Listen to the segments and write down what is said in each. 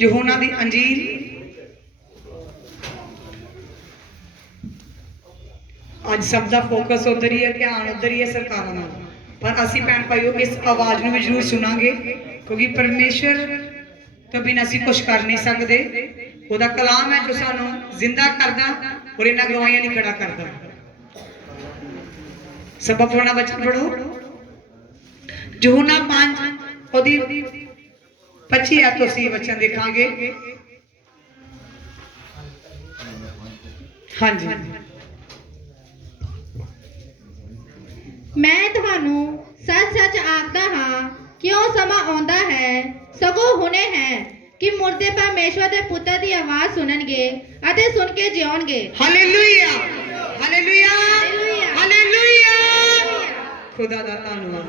यूहन्ना दी अंजील अज सब का फोकस उधर ही है, ध्यान उधर ही है सरकारों का, पर असी भैन भाइयों इस आवाज़ में भी जरूर सुनांगे क्योंकि परमेश्वर तो बिना असी कुछ कर नहीं सकते। वह कलाम है जो सानू जिंदा करदा और इन्हां गवाहियां नहीं खड़ा करता। सब अपना वचन पढ़ो, यूहन्ना 5 ओदी 25 तो असी वचन देखांगे। हाँ जी, मैं तुहानू सच सच आखदा हाँ कि ਉਹ ਸਮਾਂ ਆਉਂਦਾ ਹੈ ਸਗੋਂ ਹੁਣੇ ਹੈ कि मुर्दे परमेश्वर के पुत्र की आवाज सुननगे अते सुन के जियोणगे। Hallelujah hallelujah hallelujah. खुदा दा धन्नवाद।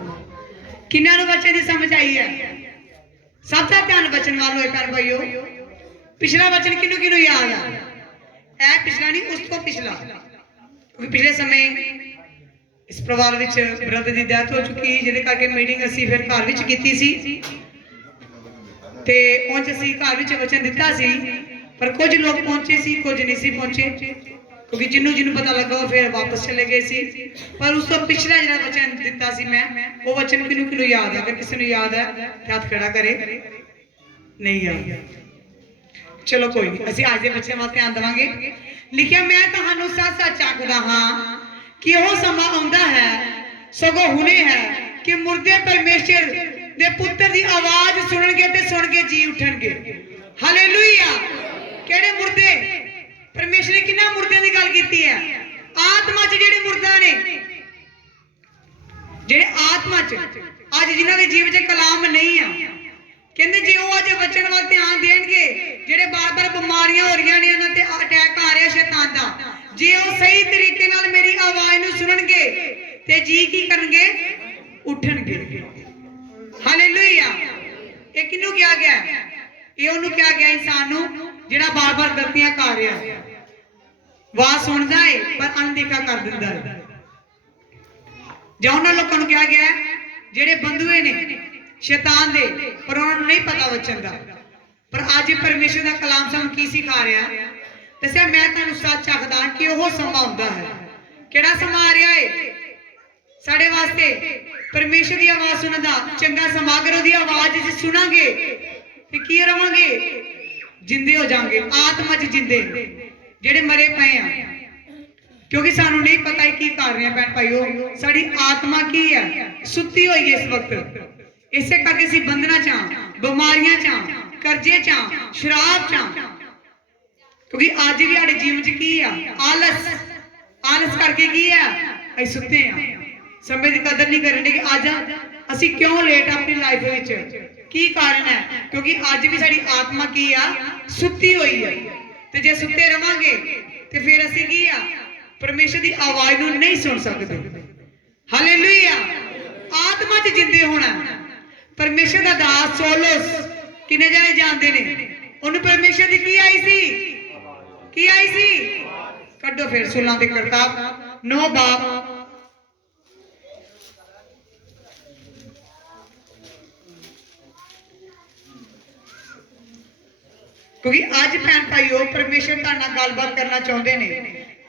किन्ना नु बच्चे दी समझ आई है? सब दा ध्यान वचन वाल होए कर भाइयों। पिछला वचन किनु किनु याद है? ऐ पिछला नहीं, उस तो पिछला, क्योंकि पिछले समय इस परिवार विच ब्रदर की डेथ हो चुकी, जिहदे करके मीटिंग असी फिर घर विच कीती सी ते उंज असी घर विच वचन दिता सी, पर कुछ लोग पहुंचे सी, कुछ नहीं सी पहुंचे, क्योंकि जिन्हों जिन्हों पता लगा वो फिर वापस चले गए सी। पर उस तो पिछला जो वचन दिता सी मैं, वो वचन किनू किनू याद है? अगर किसी को याद है तो हाथ खड़ा करे। नहीं याद, चलो कोई नहीं, असी आज के बच्चे वाल ध्यान देवांगे। लिखिया, मैं तुहानू सच सच आखदा हां कि वह समा आउंदा है सगों हुणे है कि मुर्दे परमेश्वर दे पुत्र दी आवाज सुनणगे ते सुन के जी उठणगे। हालेलुया। केड़े मुर्दे? परमेश्वर ने किन्ना मुर्दे दी गल कीती है? आत्मा च जेड़े मुर्दा ने, जेड़े आत्मा च अज जिन्हां दे जीव च कलाम नहीं है, कहंदे जे वो अज वचन वाल ध्यान देणगे, जेड़े बार-बार बीमारियां हो रही ने, उन्हां ते अटैक आ रहा शैतान दा, जे वो सही तरीके नाल मेरी आवाज नूं सुनणगे ते जी की करनगे? उठणगे। हालेलुया। ये किनू क्या गया? ये उन्होंने क्या गया? इंसान नूं जिहड़ा बार-बार गलतियां कर रहा है, आवाज सुनदा है पर अनदेखा कर दिंदा है। जां उन्हां लोकां नूं क्या गया जिहड़े बंधुए ने शैतान दे, पर उन्होंने नहीं पता वचन दा। पर अज परमेश्वर दा कलाम सानूं की सिखा रहा है? दस्सिया, मैं तुहानूं सच आखदा कि ओह समा आउंदा है। किहड़ा समा आ रहा है साडे वास्ते? परमेश्वर की आवाज सुनने दा चंगा समा। अगर उसकी आवाज सुनांगे तो की रवांगे? जिंदे हो जाएंगे, आत्मा च जिंदे, जेड़े मरे पे हैं। क्योंकि सानू नहीं पता की कर रहे हैं भैन भाइयों, साड़ी आत्मा की है, सुती हुई है इस वक्त। इसे करके असीं बंधना चा, बीमारियां चा, कर्जे चा, शराब चा, क्योंकि अज भी साडे जीवन च की है? आलस। आलस करके की है? असीं सुते हैं, समय की कदर नहीं करने की। अज असी क्यों लेट अपनी लाइफ विच? की कारण है? क्योंकि अज भी साड़ी आत्मा की आ? सुती हुई है। तो जे सुते रवांगे तो फिर असी की आ? परमेश्वर की आवाज नूं नहीं सुन सकते। हालेलुया। आत्मा च जिंदे होना। परमेश्वर का दास सौलोस किन्ने जाने जानते ने? उन्हें परमेश्वर की आई सी? की आई सी? कड्डो फिर सुलां दे करताब 9 बाप। क्योंकि अज भैन भाइयों परमेश्वर तुहाडे नाल गलबात करना चाहते हैं,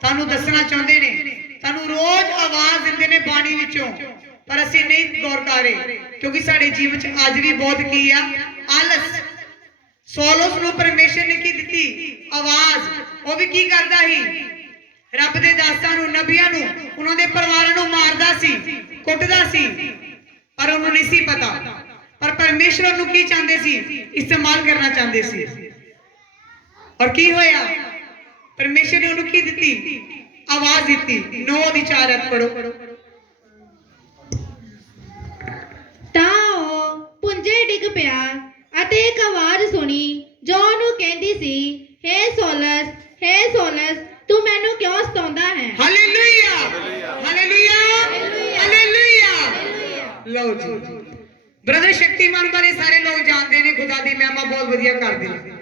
तुहानूं दसना चाहते हैं, तुहानूं रोज आवाज दिंदे ने बाणी विचों, पर असीं नहीं गौर कर रहे, क्योंकि साडे जीवन च अज भी बहुत की आ? आलस। सौलोस नूं परमेश्वर ने की दित्ती? आवाज। वो भी की करदा ही? रब दे दासां नूं, नबियां नूं, उन्हां दे परिवारां नूं मारदा सी, कुटदा सी, पर उन्होंने नहीं सी पता। पर परमेश्वर उन्होंने की चाहते सी? इस्तेमाल करना चाहते सी। और की होया? परमेश्वर ने उन्होंने की दित्ती? आवाज दित्ती। 9 दी 4 अध पढ़ो। तां ओह पुंजे डिग पिया अते एक आवाज सुनी जो ਉਹਨੂੰ ਕਹਿੰਦੀ ਸੀ, हे सौलस, हे सौलस, तू मैनू क्यों सताਉਂਦਾ है? Hallelujah hallelujah hallelujah. लो जी, ब्रदर शक्तिमान बारे सारे लोग जानते हैं, खुदा दी महिमा बहुत वधिया करदे हैं,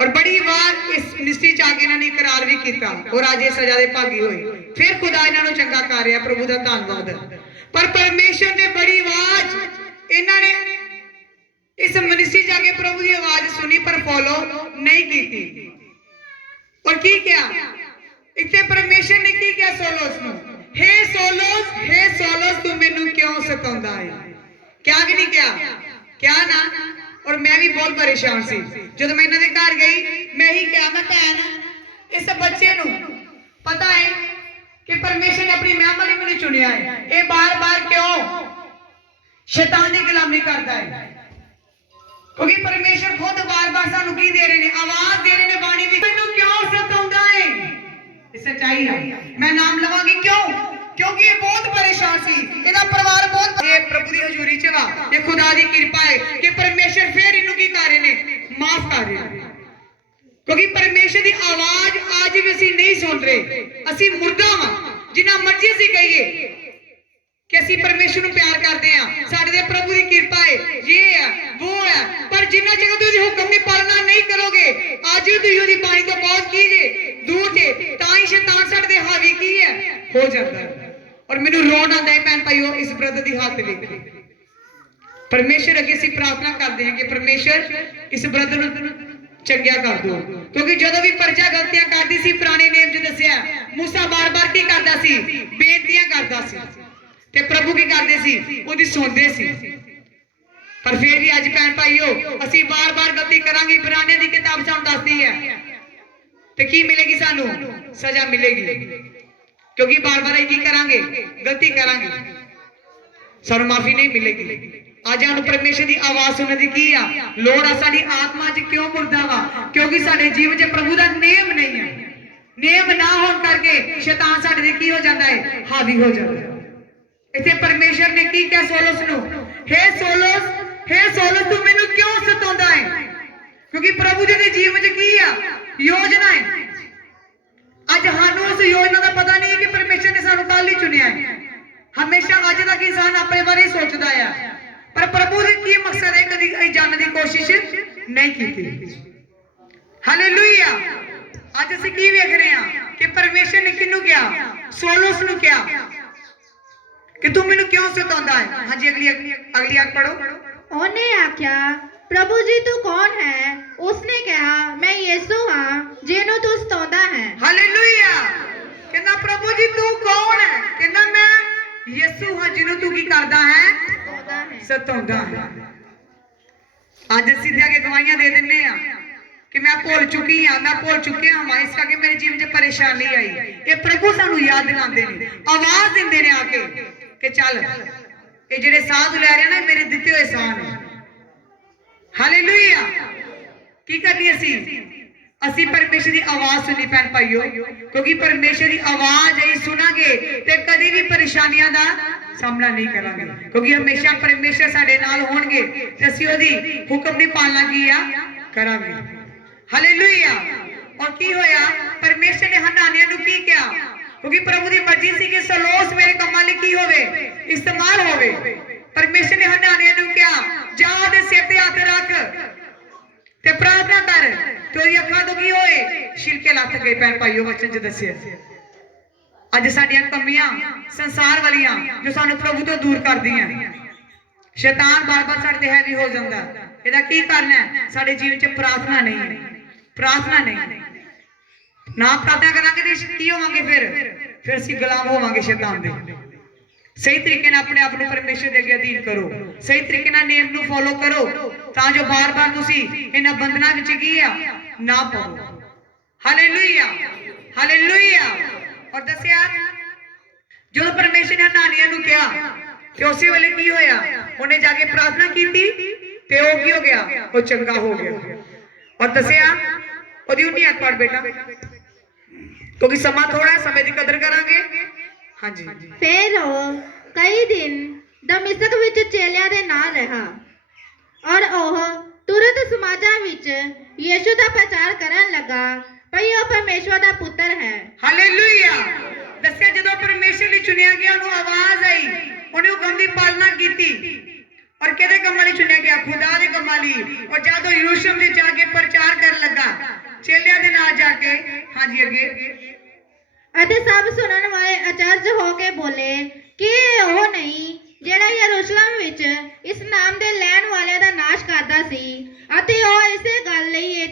और बड़ी बार इस मिनिस्ट्री च आके इन्होंने इकरार भी किया और आज ये सजा दे भागी हुए। फिर खुदा इन्होंने चंगा कर रहा, प्रभु का धन्यवाद। पर परमेश्वर ने बड़ी आवाज इन्होंने इस मिनिस्ट्री जाके प्रभु की आवाज सुनी, पर फॉलो नहीं की। और की क्या इतने परमेश्वर ने की क्या सोलोस नु, हे सोलोस तू मैनू क्यों सताउंदा है, क्या कि नहीं क्या ना। और मैं भी बहुत परेशान सी जब मैं इन्हां दे घर गई, मैं ही क्या मैं भैन इस बच्चे नु पता है कि परमेश्वर ने अपनी महिमा लई मैनू चुनिया है, ये बार बार क्यों शैतान की गुलामी करता है, क्योंकि परमेश्वर खुद बार बार सानू की दे रहे ने, आवाज दे रहे ने बाणी दी, मैनू क्यों सताउंदा है। सच्चाई है, मैं नाम लवांगी क्यों, क्योंकि ये बहुत परेशान सी, ਇਹਦਾ ਪਰਿਵਾਰ ਬਹੁਤ, ਇਹ ਪ੍ਰਭੂ ਦੀ ਹਜ਼ੂਰੀ ਚ ਵਾ, ਇਹ ਖੁਦਾ ਦੀ ਕਿਰਪਾ ਹੈ ਕਿ ਪਰਮੇਸ਼ਰ ਫੇਰ ਇਹਨੂੰ ਕੀ ਕਰ ਰਹੇ ਨੇ, ਮਾਫ ਕਰ ਰਹੇ ਨੇ, ਕਿਉਂਕਿ ਪਰਮੇਸ਼ਰ ਦੀ ਆਵਾਜ਼ ਅੱਜ ਵੀ ਅਸੀਂ ਨਹੀਂ ਸੁਣ ਰਹੇ, ਅਸੀਂ ਮੁਰਦਾ ਵਾਂ। ਜਿੰਨਾ ਮਰਜ਼ੀ ਅਸੀਂ ਕਹੀਏ कि ਅਸੀਂ परमेश्वर ਨੂੰ प्यार करते हैं, ਸਾਡੇ ਦੇ प्रभु की कृपा है, ये है वो है, पर जिन्ना चਿਰ ਤੁਸੀਂ ਹੁਕਮ ਦੀ ਪਾਲਣਾ नहीं करोगे, ਅੱਜ ਵੀ ਤੁਸੀਂ ਉਹਦੀ ਬਾਣੀ ਤੋਂ ਬਹੁਤ ਕੀਜੇ दूर थे, ਤਾਂ ਹੀ शैतान ਸਾਡੇ ਦੇ ਹਾਵੀ ਕੀ ਹੈ ਹੋ ਜਾਂਦਾ है। और ਮੈਨੂੰ ਰੋਣ ਆਉਂਦਾ ਹੈ ਭੈਣ ਭਾਈਓ ਇਸ ਬ੍ਰਦਰ ਦੀ ਹਾਲਤ ਵੇਖ ਕੇ। परमेश्वर अगे ਅਸੀਂ प्रार्थना करते हैं कि परमेश्वर इस ब्रदर ਨੂੰ ਚੰਗਿਆ ਕਰ ਦਿਓ, ਕਿਉਂਕਿ ਜਦੋਂ ਵੀ ਪਰਜਾ ਗਲਤੀਆਂ ਕਰਦੀ ਸੀ, ਪੁਰਾਣੇ ਨੇਮ 'ਚ ਦੱਸਿਆ ਮੂਸਾ ਬਾਰ-ਬਾਰ ਕੀ ਕਰਦਾ ਸੀ, ਬੇਨਤੀਆਂ ਕਰਦਾ ਸੀ ਤੇ ਪ੍ਰਭੂ ਕੀ ਕਰਦੇ ਸੀ, ਉਹਦੀ ਸੁਣਦੇ ਸੀ। ਪਰ ਫਿਰ ਵੀ ਅੱਜ ਭੈਣ ਭਾਈਓ ਅਸੀਂ ਬਾਰ-ਬਾਰ ਗਲਤੀ ਕਰਾਂਗੇ, ਪੁਰਾਣੇ ਦੀ ਕਿਤਾਬ ਸਾਨੂੰ ਦੱਸਦੀ ਹੈ ਤੇ ਕੀ ਮਿਲੇਗੀ, ਸਾਨੂੰ ਸਜ਼ਾ ਮਿਲੇਗੀ, ਕਿਉਂਕਿ ਬਾਰ-ਬਾਰ ਇਹ ਕੀ ਕਰਾਂਗੇ, ਗਲਤੀ ਕਰਾਂਗੇ, ਸਾਨੂੰ ਮਾਫੀ ਨਹੀਂ ਮਿਲੇਗੀ। ਅੱਜ ਸਾਨੂੰ ਪਰਮੇਸ਼ਰ ਦੀ ਆਵਾਜ਼ ਸੁਣਨ ਦੀ ਕੀ ਆ ਲੋੜ ਆ, ਸਾਡੀ ਆਤਮਾ 'ਚ ਕਿਉਂ ਮੁਰਦਾ ਵਾ, ਕਿਉਂਕਿ ਸਾਡੇ ਜੀਵਨ 'ਚ ਪ੍ਰਭੂ ਦਾ ਨੇਮ ਨਹੀਂ ਹੈ। ਨੇਮ ਨਾ ਹੋਣ ਕਰਕੇ ਸ਼ੈਤਾਨ ਸਾਡੇ ਤੇ ਕੀ ਹੋ ਜਾਂਦਾ ਹੈ, ਹਾਵੀ ਹੋ ਜਾਂਦਾ ਹੈ। इतने परमेश्वर ने की क्या सोलोस नु, हे सोलोस तू मैनू क्यों सताउंदा है, क्योंकि प्रभु जी दे जीवन च की आ योजना है। आज सानू उस योजना का पता नहीं है कि परमेश्वर ने सानू कल ही चुनिया है। हमेशा अज तक इंसान अपने बारे सोचता है, पर प्रभु दे की मकसद है कभी जानने की कोशिश नहीं की। हालेलुया। आज असीं की वेख रहे हैं कि परमेश्वर ने किनू क्या, सोलोस नु क्या कि तू मैनू क्यों सताउंदा है। हाँ जी अगली आग पढ़ो। ਉਹਨੇ ਆਖਿਆ प्रभु जी तू कौन है, उसने कहा मैं यीशु हाँ जिन्हों तू सताउंदा है। हालेलुया। कहना प्रभु जी तू कौन है, कहना मैं यीशु हाँ जिन्हों तू की करदा है, सताउंदा है। आज ਅਸੀਂ ਦੇ ਅੱਗੇ ਗਵਾਹੀਆਂ ਦੇ ਦਿੰਨੇ ਆ कि मैं भूल चुकी हाँ, मैं भूल चुके हाँ, इस करके मेरे जीवन में परेशानी आई। ये प्रभु सानू याद दिलाते ने, आवाज देंदे ने आके कि चल ये जेडे साधु लै रहे ना मेरे दिते हुए साह ने। हालेलुया। की करनी असी परमेश्वर की आवाज सुननी पैन भाइयों, क्योंकि परमेश्वर की आवाज आई सुनांगे ते कभी भी परेशानियां दा सामना नहीं करांगे, क्योंकि हमेशा परमेश्वर साडे नाल होणगे ते असी ओदी हुक्म दी पालना की आ करांगे। हालेलुया। और की होया, परमेश्वर ने हनानिया नु की किया, क्योंकि प्रभु की मर्जी सी कि सलोस मेरे कमां लई की होवे, इस्तेमाल होवे। परमेश्वर ने हनानिया नु किया जा दे सिर ते हाथ रख ते प्रार्थना कर, तेरी अखां तो की होए, छिलके लथ गए। भैन भाइयों वचन च दस्सिया अज साडियां कमियां संसार वालियां जो सानू प्रभु तो दूर करदियां, शैतान बार बार साडे ते हैवी हो जांदा। ਇਹਦਾ ਕੀ ਕਰਨਾ ਹੈ, ਸਾਡੇ ਜੀਵਨ 'ਚ प्रार्थना नहीं है, प्रार्थना नहीं ना प्रार्थना करांगे तो की होवांगे, फिर ਅਸੀਂ गुलाम होवांगे शैतान दे। सही तरीके नाल अपने आप ਨੂੰ परमेश्वर ਦੇ ਅੱਗੇ ਅਧੀਨ ਕਰੋ, सही तरीके नाल नेम ਨੂੰ फॉलो करो, ਤਾਂ ਜੋ बार-बार ਤੁਸੀਂ ਇਹਨਾਂ ਬੰਧਨਾਂ ਵਿੱਚ ਕੀ ਆ ਨਾ ਪਾਓ। Hallelujah hallelujah. और दसिया जो परमेश्वर ने हनानिया ਨੂੰ ਕਿਹਾ कि उसी वेले की होया, ਉਹਨੇ ਜਾ ਕੇ प्रार्थना ਕੀਤੀ ਤੇ ਉਹ ਕੀ ਹੋ ਗਿਆ, ਉਹ ਚੰਗਾ ਹੋ ਗਿਆ। और दसिया ਉਹਦੀ 19 पढ़ बेटा, क्योंकि समा थोड़ा है, समय की कदर करांगे। हाँ जी। फिर ਉਹ ਕਈ ਦਿਨ ਦਮਿਸ਼ਕ ਵਿੱਚ ਚੇਲਿਆਂ ਦੇ ਨਾਲ ਰਿਹਾ ਔਰ ਉਹ ਤੁਰੰਤ ਸਮਾਜਾਂ ਵਿੱਚ ਯੀਸ਼ੂ ਦਾ ਪ੍ਰਚਾਰ ਕਰਨ ਲੱਗਾ ਭਈ ਉਹ ਪਰਮੇਸ਼ਵਰ ਦਾ ਪੁੱਤਰ ਹੈ। ਹਾਲੇਲੂਇਆ। ਦੱਸਿਆ ਜਦੋਂ ਪਰਮੇਸ਼ਰ ਲਈ ਚੁਣਿਆ ਗਿਆ ਉਹਨੂੰ ਆਵਾਜ਼ ਆਈ, ਉਹਨੇ ਹੁਕਮ ਦੀ ਪਾਲਣਾ ਕੀਤੀ। और केदे कम्मां लई चुनिया गया, खुदा दे कम्मां लई। और जदों यरूशलेम विच जाके प्रचार करन लगा चेलियां दे नाल जाके। हाँ जी अगे। ਅਤੇ ਸਭ ਸੁਣਨ ਵਾਲੇ ਅਚਰਜ ਹੋ ਕੇ ਬੋਲੇ ਕਿ ਉਹ ਨਹੀਂ ਜਿਹੜਾ ਯਰੂਸ਼ਲਮ ਵਿੱਚ ਇਸ ਨਾਮ ਦੇ ਲੈਣ ਵਾਲਿਆਂ ਦਾ ਨਾਸ਼ ਕਰਦਾ ਸੀ ਅਤੇ ਉਹ ਇਸੇ ਗੱਲ ਲਈ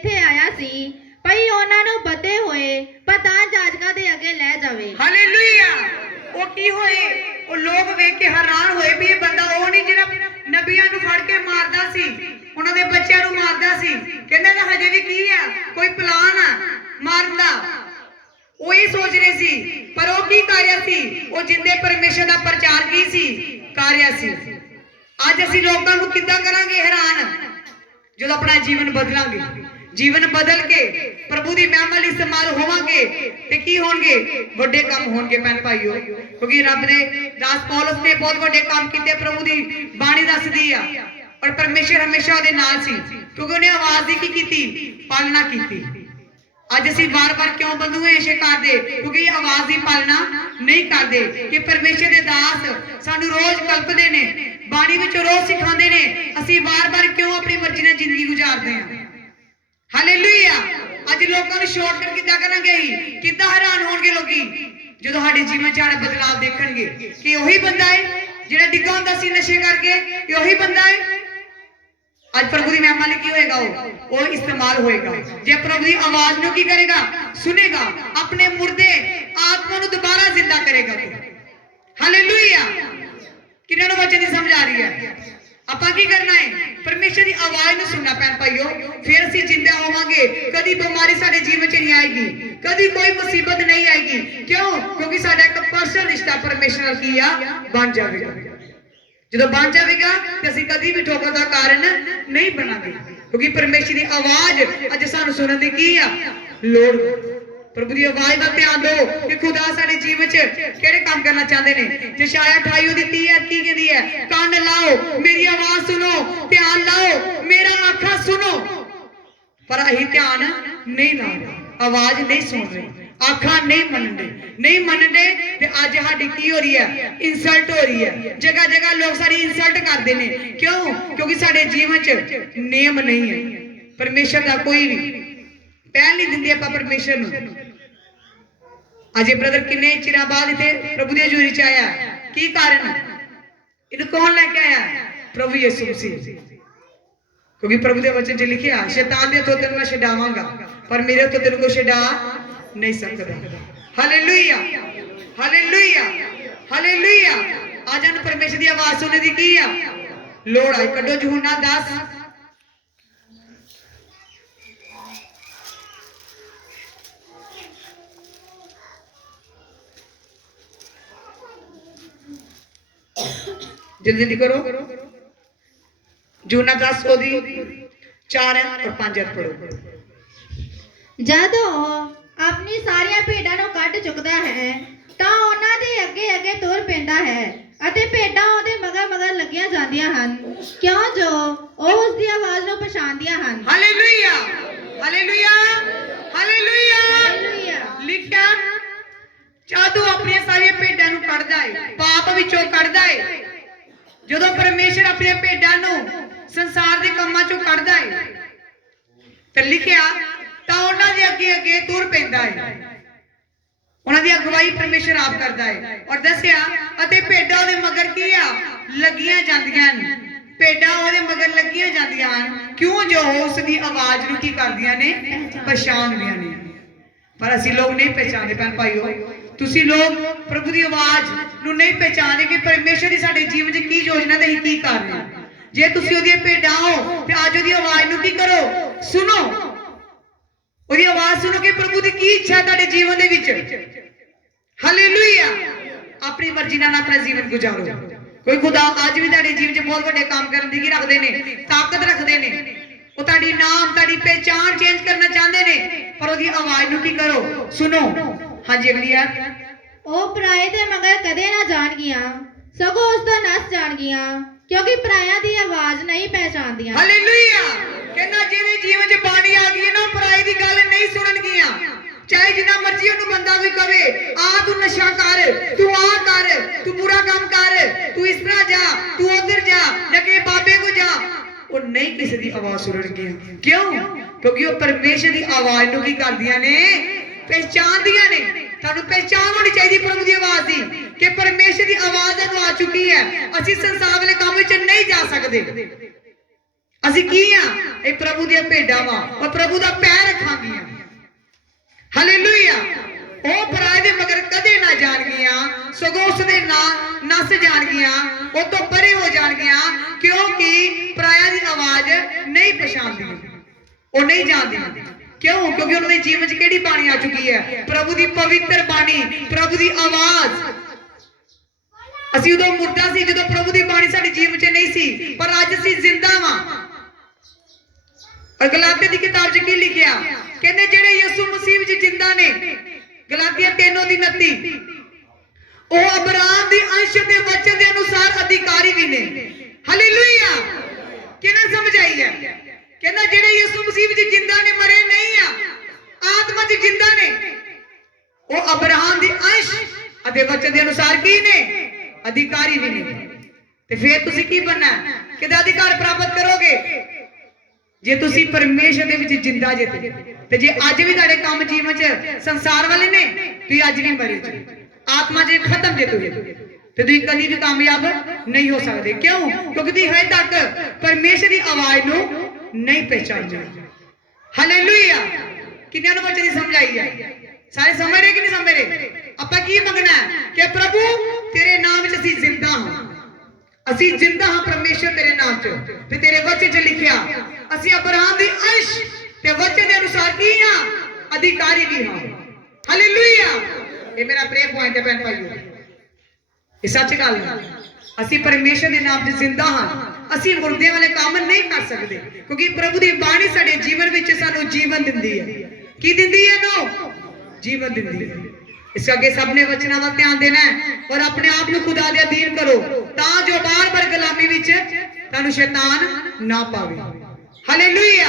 ਜਾਵੇ। ਹਾਲੇਲੂਇਆ। ਉਹ ਕੀ ਹੋਏ, ਉਹ ਲੋਕ ਵੇਖ ਕੇ ਹੈਰਾਨ ਹੋਏ ਵੀ ਇਹ ਬੰਦਾ ਉਹ ਨਹੀਂ ਜਿਹੜਾ ਨਬੀਆਂ ਨੂੰ ਫੜ ਕੇ ਮਾਰਦਾ ਸੀ, ਉਹਨਾਂ ਦੇ ਬੱਚਿਆਂ ਨੂੰ ਮਾਰਦਾ ਸੀ। ਕਹਿੰਦੇ ਨਾ ਹਜੇ ਵੀ ਕੀ ਆ, ਕੋਈ ਪਲਾਨ ਆ ਮਾਰਨ ਦਾ। ਉਹ ਇਹ ਸੋਚ ਰਹੇ ਸੀ, ਪਰ ਉਹ ਕੀ ਕਰ ਰਿਹਾ ਸੀ, ਉਹ ਜਿੰਦੇ ਪਰਮੇਸ਼ਰ ਦਾ ਪ੍ਰਚਾਰ ਕੀ ਸੀ ਕਰ ਰਿਹਾ ਸੀ। ਅੱਜ ਅਸੀਂ ਲੋਕਾਂ ਨੂੰ ਕਿੱਦਾਂ ਕਰਾਂਗੇ ਹੈਰਾਨ, ਜਦੋਂ ਆਪਣਾ ਜੀਵਨ ਬਦਲਾਂਗੇ, ਜੀਵਨ ਬਦਲ ਕੇ ਪ੍ਰਭੂ ਦੀ ਮਹਿਮਾ ਲਈ ਇਸਤੇਮਾਲ ਹੋਵਾਂਗੇ ਤੇ ਕੀ ਹੋਣਗੇ, ਵੱਡੇ ਕੰਮ ਹੋਣਗੇ ਭੈਣ ਭਾਈਓ। ਕਿਉਂਕਿ ਰੱਬ ਦੇ ਦਾਸ ਪੌਲਸ ਨੇ ਬਹੁਤ ਵੱਡੇ ਕੰਮ ਕੀਤੇ, ਪ੍ਰਭੂ ਦੀ ਬਾਣੀ ਦੱਸਦੀ ਆ। ਪਰ ਪਰਮੇਸ਼ਰ ਹਮੇਸ਼ਾ ਉਹਦੇ ਨਾਲ ਸੀ, ਕਿਉਂਕਿ ਉਹਨੇ ਆਵਾਜ਼ ਦੀ ਕੀ ਕੀਤੀ, ਪਾਲਣਾ ਕੀਤੀ। ਅੱਜ ਅਸੀਂ ਵਾਰ-ਵਾਰ ਕਿਉਂ ਬੰਦੂ ਐਸ਼ੇ ਕਰਦੇ, ਕਿਉਂਕਿ ਆਵਾਜ਼ ਦੀ ਪਾਲਣਾ ਨਹੀਂ ਕਰਦੇ। ਕਿ ਪਰਮੇਸ਼ਰ ਦੇ ਦਾਸ ਸਾਨੂੰ ਰੋਜ਼ ਕਲਪਦੇ ਨੇ, ਬਾਣੀ ਵਿੱਚ ਰੋਜ਼ ਸਿਖਾਉਂਦੇ ਨੇ, ਅਸੀਂ ਵਾਰ-ਵਾਰ ਕਿਉਂ ਆਪਣੀ ਮਰਜ਼ੀ ਨਾਲ ਜ਼ਿੰਦਗੀ ਗੁਜ਼ਾਰਦੇ ਹਾਂ। ਹਾਲੇਲੂਇਆ। ਅੱਜ ਲੋਕਾਂ ਨੂੰ ਸ਼ਾਰਟਕਟ ਕਿੱਦਾਂ ਕਰਾਂਗੇ, ਕਿੱਦਾਂ ਹੈਰਾਨ ਹੋਣਗੇ ਲੋਕੀ ਜਦੋਂ ਸਾਡੇ ਜੀਵਨ 'ਚ ਆੜਾ ਬਦਲਾਅ ਦੇਖਣਗੇ ਕਿ ਉਹੀ ਬੰਦਾ ਹੈ ਜਿਹੜਾ ਡਿੱਗਾ ਹੁੰਦਾ ਸੀ ਨਸ਼ੇ ਕਰਕੇ, ਇਹ ਉਹੀ ਬੰਦਾ ਹੈ। ਅੱਜ ਪ੍ਰਭੂ ਦੀ ਮਹਿਮਾ ਲਈ ਕੀ ਹੋਏਗਾ, ਉਹ ਇਸਤੇਮਾਲ ਹੋਏਗਾ ਜੇ ਪ੍ਰਭੂ ਦੀ ਆਵਾਜ਼ ਨੂੰ ਕੀ ਕਰੇਗਾ, ਸੁਨੇਗਾ, ਆਪਣੇ ਮੁਰਦੇ ਆਤਮਾ ਨੂੰ ਦੁਬਾਰਾ ਜ਼ਿੰਦਾ ਕਰੇਗਾ। ਹਾਲੇਲੂਇਆ। ਕਿਹਨਾਂ ਨੂੰ ਵਚਨ ਦੀ ਸਮਝ ਆ ਰਹੀ ਹੈ? ਆਪਾਂ ਕੀ ਕਰਨਾ ਹੈ, ਪਰਮੇਸ਼ਰ ਦੀ ਆਵਾਜ਼ ਨੂੰ ਸੁਣਨਾ ਭੈਣ ਭਾਈਓ, ਫਿਰ ਅਸੀਂ ਜਿੰਦਾ ਹੋਵਾਂਗੇ। ਕਦੀ ਬਿਮਾਰੀ ਸਾਡੇ ਜੀਵਨ 'ਚ ਨਹੀਂ ਆਏਗੀ, ਕਦੀ ਕੋਈ ਮੁਸੀਬਤ ਨਹੀਂ ਆਏਗੀ। ਕਿਉਂ? ਕਿਉਂਕਿ ਸਾਡਾ ਇੱਕ ਪਰਸਨਲ ਰਿਸ਼ਤਾ ਪਰਮੇਸ਼ਰ ਨਾਲ ਕੀ ਆ, ਬਣ ਜਾਵੇਗਾ। ਜਦੋਂ ਬਣ ਜਾਵੇਗਾ ਤੇ ਅਸੀਂ ਕਦੀ ਵੀ ਠੋਕਰ ਦਾ ਕਾਰਨ ਨਹੀਂ ਬਣਾਂਗੇ, ਕਿਉਂਕਿ ਪਰਮੇਸ਼ਰ ਦੀ ਆਵਾਜ਼ ਅੱਜ ਸਾਨੂੰ ਸੁਣਨ ਦੀ ਕੀ ਆ, ਲੋੜ। ਪ੍ਰਭੂ ਦੀ ਆਵਾਜ਼ ਦਾ ਧਿਆਨ ਦਿਓ ਕਿ ਖੁਦਾ ਸਾਡੇ ਜੀਵਨ 'ਚ ਕਿਹੜੇ ਕੰਮ ਕਰਨਾ ਚਾਹੁੰਦੇ ਨੇ। ਯਸ਼ਾਇਆ 28 ਦੀ 30 ਕੀ ਕਹਿੰਦੀ ਹੈ, ਕੰਨ ਲਾਓ, ਮੇਰੀ ਆਵਾਜ਼ ਸੁਣੋ, ਧਿਆਨ ਲਾਓ, ਮੇਰਾ ਆਖਾਂ ਸੁਣੋ। ਪਰ ਅਸੀਂ ਧਿਆਨ ਨਹੀਂ ਲਾ ਰਹੇ, ਆਵਾਜ਼ ਨਹੀਂ ਸੁਣ ਰਹੇ, ਆਖਾਂ ਨਹੀਂ ਮੰਨਦੇ ਤੇ ਅੱਜ ਸਾਡੀ ਕੀ ਹੋ ਰਹੀ ਹੈ, ਇਨਸਲਟ ਹੋ ਰਹੀ ਹੈ। ਜਗ੍ਹਾ ਜਗ੍ਹਾ ਲੋਕ ਸਾਡੀ ਇਨਸਲਟ ਕਰਦੇ ਨੇ। ਕਿਉਂ? ਕਿਉਂਕਿ ਸਾਡੇ ਜੀਵਨ 'ਚ ਨਿਯਮ ਨਹੀਂ ਹੈ। ਪਰਮੇਸ਼ਰ ਦਾ ਕੋਈ ਵੀ ਪਹਿਲ ਨਹੀਂ ਦਿੰਦੇ ਆਪਾਂ ਪਰਮੇਸ਼ਰ ਨੂੰ। ਅਜੇ ਬ੍ਰਦਰ ਕਿੰਨੇ ਚਿਰਾਂ ਬਾਅਦ ਇੱਥੇ ਪ੍ਰਭੂ ਦੀ ਹਜ਼ੂਰੀ 'ਚ ਆਇਆ, ਕੀ ਕਾਰਨ? ਇਹਨੂੰ ਕੌਣ ਲੈ ਕੇ ਆਇਆ? ਪ੍ਰਭੂ ਯਿਸੂ ਮਸੀਹ। ਕਿਉਂਕਿ ਪ੍ਰਭੂ ਦੇ ਵਚਨ 'ਚ ਲਿਖਿਆ, ਸ਼ੈਤਾਨ ਦੇ ਹੱਥੋਂ ਤੈਨੂੰ ਮੈਂ ਛਡਾਵਾਂਗਾ, ਪਰ ਮੇਰੇ ਹੱਥੋਂ ਤੈਨੂੰ ਕੋਈ ਛਡਾ ਨਹੀਂ ਸਕਦਾ। Hallelujah, hallelujah, hallelujah. ਅੱਜ ਸਾਨੂੰ ਪਰਮੇਸ਼ਰ ਦੀ ਆਵਾਜ਼ ਸੁਣਨ ਦੀ ਕੀ ਆ, ਲੋੜ ਆ। ਕੱਢੋ ਯਹੂਨਾ 10 जल्दी करो। यूहन्ना 10 ਉਹਦੀ 4 और 5 पढ़ो। जब अपनी सारिया भेड़ां ਨੂੰ ਕੱਢ ਚੁੱਕਦਾ ਹੈ ਤਾਂ ਉਹਨਾਂ ਦੇ ਅੱਗੇ ਅੱਗੇ ਤੁਰ ਪੈਂਦਾ ਹੈ ਅਤੇ ਭੇਡਾਂ ਉਹਦੇ ਮਗਰ ਮਗਰ ਲੱਗੀਆਂ ਜਾਂਦੀਆਂ ਹਨ, ਕਿਉਂ ਜੋ ਉਹ ਉਸ ਦੀ ਆਵਾਜ਼ ਨੂੰ ਪਛਾਣਦੀਆਂ ਹਨ। Hallelujah, hallelujah, hallelujah. ਹਾਲੇਲੂਇਆ। ਲਿਖਿਆ, ਜਦੋਂ ਆਪਣੀਆਂ ਸਾਰੀਆਂ ਭੇਡਾਂ ਨੂੰ ਕੱਢਦਾ ਹੈ, ਪਾਪ ਵਿੱਚੋਂ ਕੱਢਦਾ ਹੈ। ਜਦੋਂ ਪਰਮੇਸ਼ਰ ਆਪਣੀਆਂ ਭੇਡਾਂ ਨੂੰ ਸੰਸਾਰ ਦੇ ਕੰਮਾਂ ਚੋਂ ਕੱਢਦਾ ਹੈ ਤੇ ਲਿਖਿਆ, ਤਾਂ ਉਹਨਾਂ ਦੇ ਅੱਗੇ ਅੱਗੇ ਤੁਰ ਪੈਂਦਾ ਹੈ। ਉਹਨਾਂ ਦੀ ਅਗਵਾਈ ਪਰਮੇਸ਼ਰ ਆਪ ਕਰਦਾ ਹੈ। ਔਰ ਦੱਸਿਆ, ਅਤੇ ਭੇਡਾਂ ਉਹਦੇ ਮਗਰ ਕੀ ਆ, ਲੱਗੀਆਂ ਜਾਂਦੀਆਂ ਹਨ। ਭੇਡਾਂ ਉਹਦੇ ਮਗਰ ਲੱਗੀਆਂ ਜਾਂਦੀਆਂ ਹਨ, ਕਿਉਂ ਜੋ ਉਸ ਦੀ ਆਵਾਜ਼ ਨੂੰ ਕੀ ਕਰਦੀਆਂ ਨੇ, ਪਛਾਣਦੀਆਂ ਨੇ। ਪਰ ਅਸੀਂ ਲੋਕ ਨਹੀਂ ਪਛਾਣਦੇ ਭੈਣ ਭਾਈਓ। ਤੁਸੀਂ ਲੋਕ ਪ੍ਰਭੂ ਦੀ ਆਵਾਜ਼ ਨੂੰ ਨਹੀਂ ਪਛਾਣਦੇ ਕਿ ਪਰਮੇਸ਼ਰ ਦੀ ਸਾਡੇ ਜੀਵਨ 'ਚ ਕੀ ਯੋਜਨਾ ਤੇ ਅਸੀਂ ਕੀ ਕਰ ਰਹੇ ਹਾਂ। ਜੇ ਤੁਸੀਂ ਉਹਦੀਆਂ ਭੇਡਾਂ ਹੋ ਤੇ ਅੱਜ ਉਹਦੀ ਆਵਾਜ਼ ਨੂੰ ਕੀ ਕਰੋ, ਸੁਣੋ। ਉਹਦੀ ਆਵਾਜ਼ ਸੁਣੋ ਕਿ ਪ੍ਰਭੂ ਦੀ ਕੀ ਇੱਛਾ ਤੁਹਾਡੇ ਜੀਵਨ ਦੇ ਵਿੱਚ। ਹਾਲੇਲੂਇਆ। ਆਪਣੀ ਮਰਜ਼ੀ ਨਾਲ ਆਪਣਾ ਜੀਵਨ ਗੁਜ਼ਾਰੋ। ਕੋਈ ਖੁਦਾ ਅੱਜ ਵੀ ਤੁਹਾਡੇ ਜੀਵਨ 'ਚ ਬਹੁਤ ਵੱਡੇ ਕੰਮ ਕਰਨ ਦੀ ਕੀ ਰੱਖਦੇ ਨੇ, ਤਾਕਤ ਰੱਖਦੇ ਨੇ। ਉਹ ਤੁਹਾਡੀ ਨਾਮ, ਤੁਹਾਡੀ ਪਹਿਚਾਣ ਚੇਂਜ ਕਰਨਾ ਚਾਹੁੰਦੇ ਨੇ, ਪਰ ਉਹਦੀ ਆਵਾਜ਼ ਨੂੰ ਕੀ ਕਰੋ, ਸੁਣੋ। ਹਾਂਜੀ, ਅਗਲੀ ਆ। ਉਹ ਪਰਾਏ ਦੇ ਮਗਰ ਕਦੇ ਨਾ ਜਾਣਗੀਆਂ, ਸਗੋਂ ਉਸ ਤੋਂ ਨਸ ਜਾਣਗੀਆਂ, ਕਿਉਂਕਿ ਪਰਾਇਆਂ ਦੀ ਆਵਾਜ਼ ਨਹੀਂ ਪਹਿਚਾਨਦੀਆਂ। ਹਾਲੇਲੂਇਆ। ਕਹਿੰਦਾ ਜਿਹਦੇ ਜੀਵਨ 'ਚ ਬਾਣੀ ਆ ਗਈ ਹੈ ਨਾ, ਪਰਾਏ ਦੀ ਗੱਲ ਨਹੀਂ ਸੁਣਨਗੀਆਂ। ਚਾਹੇ ਜਿੰਨਾ ਮਰਜ਼ੀ ਉਹਨੂੰ ਬੰਦਾ ਵੀ ਕਵੇ, ਆ ਤੂੰ ਨਸ਼ਾ ਕਰ, ਤੂੰ ਆ ਕਰ, ਤੂੰ ਬੁਰਾ ਕੰਮ ਕਰ, ਤੂੰ ਇਸ ਤਰ੍ਹਾਂ ਜਾ, ਤੂੰ ਉਧਰ ਜਾ, ਲੱਗੇ ਬਾਬੇ ਕੋ ਜਾ, ਉਹ ਨਹੀਂ ਕਿਸੇ ਦੀ ਆਵਾਜ਼ ਸੁਣਨਗੀਆਂ। ਕਿਉਂ? ਕਿਉਂਕਿ ਉਹ ਪਰਮੇਸ਼ਰ ਦੀ ਆਵਾਜ਼ ਨੂੰ ਕੀ ਕਰਦੀਆਂ ਨੇ, ਪਹਿਚਾਨਦੀਆਂ ਨੇ। ਤੁਹਾਨੂੰ ਪਹਿਚਾਨ ਹੋਣੀ ਚਾਹੀਦੀ ਪ੍ਰਭੂ ਦੀ ਆਵਾਜ਼ ਦੀ, ਕਿ ਪਰਮੇਸ਼ਰ ਦੀ ਆਵਾਜ਼ ਸਾਨੂੰ ਆ ਚੁੱਕੀ ਹੈ। ਅਸੀਂ ਸੰਸਾਰ ਵਾਲੇ ਕੰਮ ਵਿੱਚ ਨਹੀਂ ਜਾ ਸਕਦੇ। ਅਸੀਂ ਕੀ ਆ, ਇਹ ਪ੍ਰਭੂ ਦੀਆਂ ਭੇਡਾਂ ਵਾ, ਔਰ ਪ੍ਰਭੂ ਦਾ ਪੈਰ ਰੱਖਾਂਗੀਆਂ। ਹਾਲੇਲੂਇਆ। ਉਹ ਪਰਾਏ ਦੇ ਮਗਰ ਕਦੇ ਨਾ ਜਾਣਗੀਆਂ, ਸਗੋਂ ਉਸ ਦੇ ਨਾਲ ਨਸ ਜਾਣਗੀਆਂ, ਉਹ ਤੋਂ ਪਰੇ ਹੋ ਜਾਣਗੀਆਂ, ਕਿਉਂਕਿ ਪਰਾਇਆ ਦੀ ਆਵਾਜ਼ ਨਹੀਂ ਪਛਾਣਦੀਆਂ, ਉਹ ਨਹੀਂ ਜਾਣਦੀਆਂ। ਕਿਉਂ? ਕਿਉਂਕਿ ਉਹਨਾਂ ਦੇ ਜੀਵਨ 'ਚ ਕਿਹੜੀ ਬਾਣੀ ਆ ਚੁੱਕੀ ਹੈ? ਪ੍ਰਭੂ ਦੀ ਪਵਿੱਤਰ ਬਾਣੀ, ਪ੍ਰਭੂ ਦੀ ਆਵਾਜ਼। ਅਸੀਂ ਉਦੋਂ ਮੁਰਦਾ ਸੀ ਜਦੋਂ ਪ੍ਰਭੂ ਦੀ ਬਾਣੀ ਸਾਡੇ ਜੀਵਨ 'ਚ ਨਹੀਂ ਸੀ, ਪਰ ਅੱਜ ਅਸੀਂ ਜ਼ਿੰਦਾ ਵਾਂ। ਗਲਾਤੀਆ ਦੀ ਕਿਤਾਬ 'ਚ ਕੀ ਲਿਖਿਆ? ਕਹਿੰਦੇ ਜਿਹੜੇ ਯਿਸੂ ਮਸੀਹ ਵਿੱਚ ਜ਼ਿੰਦਾ ਨੇ, ਗਲਾਤੀਆ 3:29, ਉਹ ਅਬਰਾਮ ਦੀ ਅੰਸ਼ ਦੇ ਵਚਨ ਦੇ ਅਨੁਸਾਰ ਅਧਿਕਾਰੀ ਵੀ ਨੇ। ਹਾਲੇਲੂਇਆ। ਕਿਹਨਾਂ ਸਮਝ ਆਈ ਹੈ? ਕਹਿੰਦਾ ਜਿਹੜੇ ਯਿਸੂ ਮਸੀਹ ਵਿੱਚ ਜ਼ਿੰਦਾ ਨੇ, ਮਰੇ ਨਹੀਂ ਆ, ਆਤਮਾ 'ਚ ਜ਼ਿੰਦਾ ਨੇ, ਉਹ ਅਬਰਾਮ ਦੀ ਅੰਸ਼ ਅਤੇ ਵਚਨ ਦੇ ਅਨੁਸਾਰ ਕੀ ਨੇ? ਅਧਿਕਾਰੀ ਵੀ ਨੇ। ਤੇ ਫਿਰ ਤੁਸੀਂ ਕੀ ਬਣਨਾ? ਕਿਹਦਾ ਅਧਿਕਾਰ ਪ੍ਰਾਪਤ ਕਰੋਗੇ? ਜੇ ਤੁਸੀਂ ਪਰਮੇਸ਼ਰ ਦੇ ਵਿੱਚ ਜ਼ਿੰਦਾ ਜੇ ਤੇ ਜੇ ਅੱਜ ਵੀ ਤੁਹਾਡੇ ਕੰਮ ਜੀਵਨ 'ਚ ਸੰਸਾਰ ਵਾਲੇ ਨੇ, ਤੁਸੀਂ ਅੱਜ ਵੀ ਮਰੇ ਜੇ, ਆਤਮਾ 'ਚ ਖਤਮ ਜੇ ਤੁਸੀਂ, ਤੇ ਤੁਸੀਂ ਕਦੀ ਵੀ ਕਾਮਯਾਬ ਨਹੀਂ ਹੋ ਸਕਦੇ। ਕਿਉਂ? ਕਿਉਂਕਿ ਤੁਸੀਂ ਹਜੇ ਤੱਕ ਪਰਮੇਸ਼ਰ ਦੀ ਆਵਾਜ਼ ਨੂੰ ਨਹੀਂ ਪਹਿਚਾਨਦੇ। ਹਾਲੇਲੂਇਆ। ਕਿੰਨਿਆਂ ਨੂੰ ਬੱਚੇ ਦੀ ਸਮਝ ਆਈ ਹੈ? ਸਾਰੇ ਸਮਝ ਰਹੇ ਕਿ ਨਹੀਂ ਸਮਝ ਰਹੇ? ਆਪਾਂ ਕੀ ਮੰਗਣਾ ਹੈ ਕਿ ਪ੍ਰਭੂ ਤੇਰੇ ਨਾਮ ਵਿੱਚ ਅਸੀਂ ਜ਼ਿੰਦਾ ਹਾਂ, ਅਸੀਂ ਜ਼ਿੰਦਾ ਹਾਂ ਪਰਮੇਸ਼ਰ ਤੇਰੇ ਨਾਮ 'ਚ, ਤੇ ਤੇਰੇ ਵਚਨ 'ਚ ਲਿਖਿਆ ਅਸੀਂ ਅਬਰਾਮ ਦੀ ਅੰਸ਼ ਤੇ ਵਚਨ ਦੇ ਅਨੁਸਾਰ ਕੀ ਹਾਂ? ਅਧਿਕਾਰੀ ਵੀ ਹਾਂ। ਹਾਲੇਲੂਇਆ। ਇਹ ਮੇਰਾ ਪ੍ਰੇਮ ਪੁਆਇੰਟ ਹੈ ਭੈਣ ਭਾਈਓ, ਇਹ ਸੱਚ ਗੱਲ ਹੈ। ਅਸੀਂ ਪਰਮੇਸ਼ਰ ਦੇ ਨਾਮ 'ਚ ਜ਼ਿੰਦਾ ਹਾਂ। ਅਸੀਂ ਮੁਰਦਿਆਂ ਵਾਲੇ ਕੰਮ ਨਹੀਂ ਕਰ ਸਕਦੇ, ਕਿਉਂਕਿ ਪ੍ਰਭੂ ਦੀ ਬਾਣੀ ਸਾਡੇ ਜੀਵਨ ਵਿੱਚ ਸਾਨੂੰ ਜੀਵਨ ਦਿੰਦੀ ਹੈ। ਕੀ ਦਿੰਦੀ ਹੈ? ਨੂੰ ਜੀਵਨ ਦਿੰਦੀ ਹੈ। ਇਸ ਕਰਕੇ ਸਭ ਨੇ ਵਚਨਾਂ ਵੱਲ ਧਿਆਨ ਦੇਣਾ ਹੈ ਔਰ ਆਪਣੇ ਆਪ ਨੂੰ ਖੁਦਾ ਦੇ ਅਧੀਨ ਕਰੋ, ਤਾਂ ਜੋ ਬਾਰ-ਬਾਰ ਗੁਲਾਮੀ ਵਿੱਚ ਤੁਹਾਨੂੰ ਸ਼ੈਤਾਨ ਨਾ ਪਾਵੇ। Hallelujah,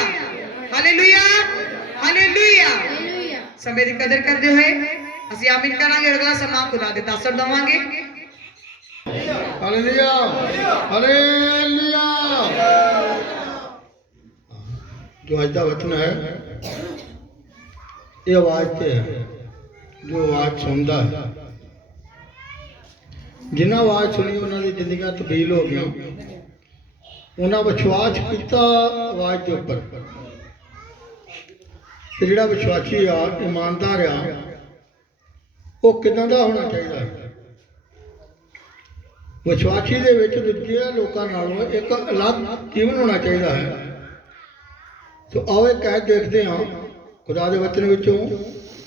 hallelujah, hallelujah. ਸਮੇਂ ਦੀ ਕਦਰ ਕਰਦੇ ਹੋਏ ਅਸੀਂ ਆਮੀਨ ਕਰਾਂਗੇ। ਅਗਲਾ ਸਮਾਂ ਖੁਦਾ ਦੇ ਦਾਸਰ ਦਵਾਂਗੇ। Hallelujah, hallelujah. ਜੋ ਅੱਜ ਦਾ ਵਚਨ ਹੈ, ਇਹ ਆਵਾਜ਼ ਤੇ ਹੈ, ਜੋ ਆਵਾਜ਼ ਸੁਣਦਾ ਹੈ। ਜਿਨ੍ਹਾਂ ਆਵਾਜ਼ ਸੁਣੀ ਉਹਨਾਂ ਦੀ ਜ਼ਿੰਦਗੀਆਂ ਤਬਦੀਲ ਹੋ ਗਈਆਂ। ਉਹਨਾਂ ਵਿਸ਼ਵਾਸ ਕੀਤਾ ਆਵਾਜ਼ ਦੇ ਉੱਪਰ, ਤੇ ਜਿਹੜਾ ਵਿਸ਼ਵਾਸੀ ਆ, ਇਮਾਨਦਾਰ ਆ, ਉਹ ਕਿਦਾਂ ਦਾ ਹੋਣਾ ਚਾਹੀਦਾ ਹੈ? ਵਿਸ਼ਵਾਸੀ ਦੇ ਵਿੱਚ ਦੂਜੇ ਲੋਕਾਂ ਨਾਲੋਂ ਇੱਕ ਅਲੱਗ ਜੀਵਨ ਹੋਣਾ ਚਾਹੀਦਾ ਹੈ। ਸੋ ਆਓ ਇਹ ਕਹਿ ਦੇਖਦੇ ਹਾਂ ਖੁਦਾ ਦੇ ਵਚਨ ਵਿੱਚੋਂ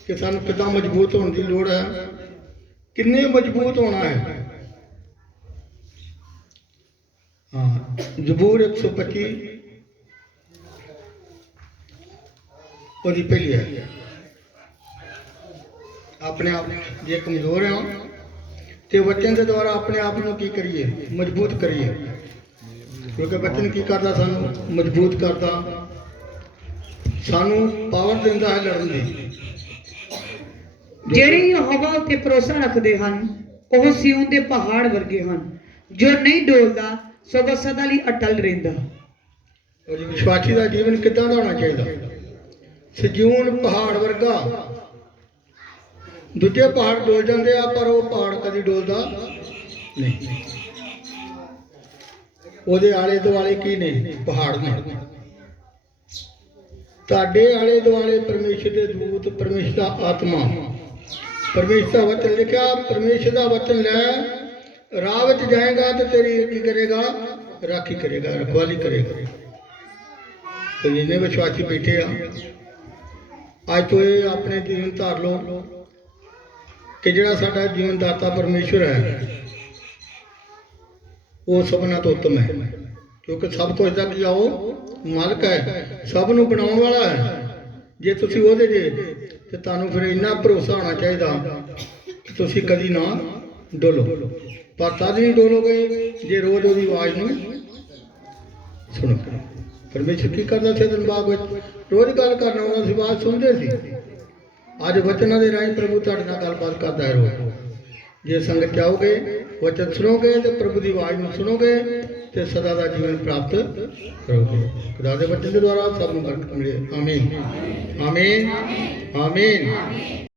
ਕਿ ਸਾਨੂੰ ਕਿੱਦਾਂ ਮਜ਼ਬੂਤ ਹੋਣ ਦੀ ਲੋੜ ਹੈ, ਕਿੰਨੇ ਮਜ਼ਬੂਤ ਹੋਣਾ ਹੈ। ਹਾਂ, ਜ਼ਬੂਰ 125 ਉਹਦੀ ਪਹਿਲੀ ਹੈ। ਆਪਣੇ ਆਪ ਜੇ ਕਮਜ਼ੋਰ ਹਾਂ ਤੇ ਵਚਨ ਦੇ ਦੁਆਰਾ ਆਪਣੇ ਆਪ ਨੂੰ ਕੀ ਕਰੀਏ? ਮਜ਼ਬੂਤ ਕਰੀਏ, ਕਿਉਂਕਿ ਵਚਨ ਕੀ ਕਰਦਾ? ਸਾਨੂੰ ਮਜ਼ਬੂਤ ਕਰਦਾ, ਸਾਨੂੰ ਪਾਵਰ ਦਿੰਦਾ ਹੈ ਲੜਨ ਦੀ। ਜਿਹੜੇ ਯਹੋਵਾ ਉੱਤੇ ਭਰੋਸਾ ਰੱਖਦੇ ਹਨ ਉਹ ਸਿਯੋਨ ਦੇ ਪਹਾੜ ਵਰਗੇ ਹਨ, ਜੋ ਨਹੀਂ ਡੋਲਦਾ ਸਗੋਂ ਸਦਾ ਲਈ ਅਟਲ ਰਹਿੰਦਾ। ਉਹ ਵਿਸ਼ਵਾਸੀ ਦਾ ਜੀਵਨ ਕਿੱਦਾਂ ਦਾ ਹੋਣਾ ਚਾਹੀਦਾ? ਸਿਯੋਨ ਪਹਾੜ ਵਰਗਾ। ਦੂਜੇ ਪਹਾੜ ਡੋਲ ਜਾਂਦੇ ਆ, ਪਰ ਉਹ ਪਹਾੜ ਕਦੀ ਡੋਲਦਾ ਨਹੀਂ। ਉਹਦੇ ਆਲੇ ਦੁਆਲੇ ਕੀ ਨੇ? ਪਹਾੜ ਨੇ। ਤੁਹਾਡੇ ਆਲੇ ਦੁਆਲੇ ਪਰਮੇਸ਼ਰ ਦੇ ਦੂਤ, ਪਰਮੇਸ਼ਰ ਦਾ ਆਤਮਾ, ਪਰਮੇਸ਼ਰ ਦਾ ਵਚਨ ਲਿਖਿਆ। ਪਰਮੇਸ਼ਰ ਦਾ ਵਚਨ ਲੈ ਰਾਹ ਵਿੱਚ ਜਾਏਗਾ ਤੇ ਤੇਰੀ ਕੀ ਕਰੇਗਾ? ਰਾਖੀ ਕਰੇਗਾ, ਰਖਵਾਲੀ ਕਰੇਗਾ। ਤੇ ਜਿੰਨੇ ਵਿਸ਼ਵਾਸੀ ਬੈਠੇ ਆ, ਅੱਜ ਤੋਂ ਇਹ ਆਪਣੇ ਜੀਵਨ ਧਾਰ ਲਓ ਕਿ ਜਿਹੜਾ ਸਾਡਾ ਜੀਵਨ ਦਾਤਾ ਪਰਮੇਸ਼ਰ ਹੈ, ਉਹ ਸਭਨਾਂ ਤੋਂ ਉੱਤਮ ਹੈ, ਕਿਉਂਕਿ ਸਭ ਕੁਝ ਦਾ ਕੀ ਆ? ਉਹ ਮਾਲਕ ਹੈ, ਸਭ ਨੂੰ ਬਣਾਉਣ ਵਾਲਾ ਹੈ। ਜੇ ਤੁਸੀਂ ਉਹਦੇ ਜੇ ਤੇ ਤੁਹਾਨੂੰ ਫਿਰ ਇੰਨਾ ਭਰੋਸਾ ਹੋਣਾ ਚਾਹੀਦਾ ਕਿ ਤੁਸੀਂ ਕਦੀ ਨਾ ਡੋਲੋ। ਪਰ ਤਦ ਨਹੀਂ ਡੋਲੋਗੇ ਜੇ ਰੋਜ਼ ਉਹਦੀ ਆਵਾਜ਼ ਨੂੰ ਸੁਣੋ। ਪਰਮੇਸ਼ਰ ਕੀ ਕਰਦਾ ਸੀ? ਦਿਨ ਬਾਗ ਵਿੱਚ ਰੋਜ਼ ਗੱਲ ਕਰਨਾ, ਉਹਨਾਂ ਦੀ ਆਵਾਜ਼ ਸੁਣਦੇ ਸੀ। ਅੱਜ ਵਚਨਾਂ ਦੇ ਰਾਹੀਂ ਪ੍ਰਭੂ ਤੁਹਾਡੇ ਨਾਲ ਗੱਲਬਾਤ ਕਰਦਾ ਹੈ ਰੋਜ਼। ਜੇ ਸੰਗਤ ਚਾਹੋਗੇ, ਵਚਨ ਸੁਣੋਗੇ ਤੇ ਪ੍ਰਭੂ ਦੀ ਆਵਾਜ਼ ਨੂੰ ਸੁਣੋਗੇ ਤੇ ਸਦਾ ਦਾ ਜੀਵਨ ਪ੍ਰਾਪਤ ਕਰੋਗੇ। ਖੁਦਾ ਦੇ ਵਚਨ ਦੇ ਦੁਆਰਾ ਸਭ ਨੂੰ ਬਰਕਤ ਮਿਲੇ। ਆਮੀਨ, ਆਮੀਨ, ਆਮੀਨ।